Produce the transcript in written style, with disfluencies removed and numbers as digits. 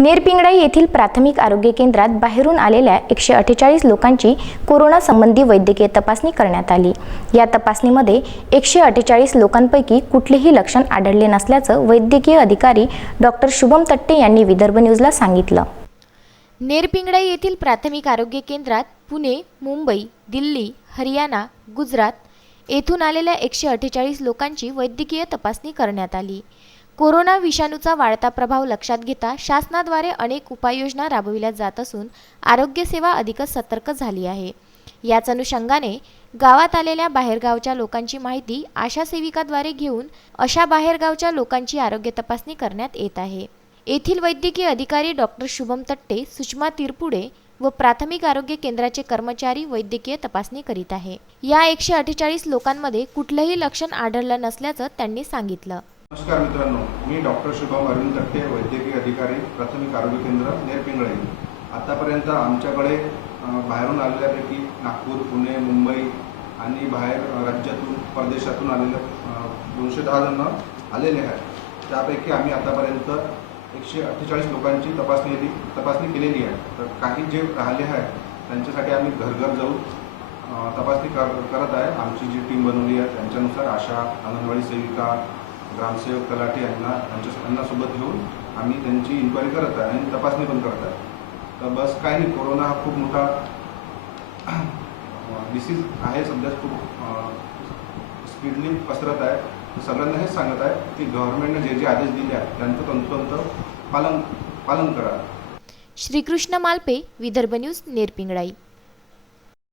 नेरपिंगळाई येथील प्राथमिक आरोग्य केंद्रात बाहेरून आलेल्या 148 लोकांची कोरोना संबंधी वैद्यकीय तपासणी करण्यात आली। या तपासणीमध्ये 148 लोकांपैकी कुठलेही लक्षण आढळले नसल्याचं वैद्यकीय अधिकारी डॉक्टर शुभम तट्टे यांनी विदर्भ न्यूजला सांगितलं। नेरपिंगळाई येथील प्राथमिक आरोग्य केंद्रात पुणे, मुंबई, दिल्ली, हरियाणा, गुजरात येथून आलेल्या 148 लोकांची वैद्यकीय तपासणी करण्यात आली। कोरोना विषाणूचा वाढता प्रभाव लक्षात घेता शासनाद्वारे अनेक उपाययोजना राबविल्या जात असून आरोग्य सेवा अधिकच सतर्क झाली आहे। याच अनुषंगाने गावात आलेल्या बाहेरगावच्या लोकांची माहिती आशा सेविकाद्वारे घेऊन अशा बाहेरगावच्या लोकांची आरोग्य तपासणी करण्यात येत आहे। येथील वैद्यकीय अधिकारी डॉक्टर शुभम तट्टे, सुषमा तिरपुडे व प्राथमिक आरोग्य केंद्राचे कर्मचारी वैद्यकीय तपासणी करीत आहे। या 148 लोकांमध्ये कुठलेही लक्षण आढळलं नसल्याचं त्यांनी सांगितलं। नमस्कार मित्रांनो, मी डॉक्टर शुभम अरविंद तट्टे, वैद्यकीय अधिकारी, प्राथमिक आरोग्य केंद्र नेरपिंगळाई। आतापर्यंत आमच्याकडे बाहेरून आलेल्यापैकी नागपूर, पुणे, मुंबई आणि बाहेर राज्यातून परदेशातून आलेले 210 जण आलेले आहेत। त्यापैकी आम्ही आतापर्यंत 148 लोकांची तपासणी केलेली आहे। तर काही जे राहिले आहेत त्यांच्यासाठी आम्ही घरघर जाऊन तपासणी करत आहे। आमची जी टीम बनवली आहे त्यांच्यानुसार आशा, अंगणवाडी सेविका, ग्रामसेवक, तलाठी यांना सोबत घेऊन आम्ही त्यांची इन्क्वायरी करत आहे आणि तपासणी पण करत आहे। तर बस काय नाही, कोरोना हा खूप मोठा डिसीज आहे, सध्या खूप स्पीडली पसरत आहे। तर सगळ्यांना हेच सांगत आहे की गव्हर्नमेंटने जे जे आदेश दिले आहेत त्यांचं तंतोतंत पालन करा। श्रीकृष्ण मालपे, विदर्भ न्यूज, नेरपिंगळाई।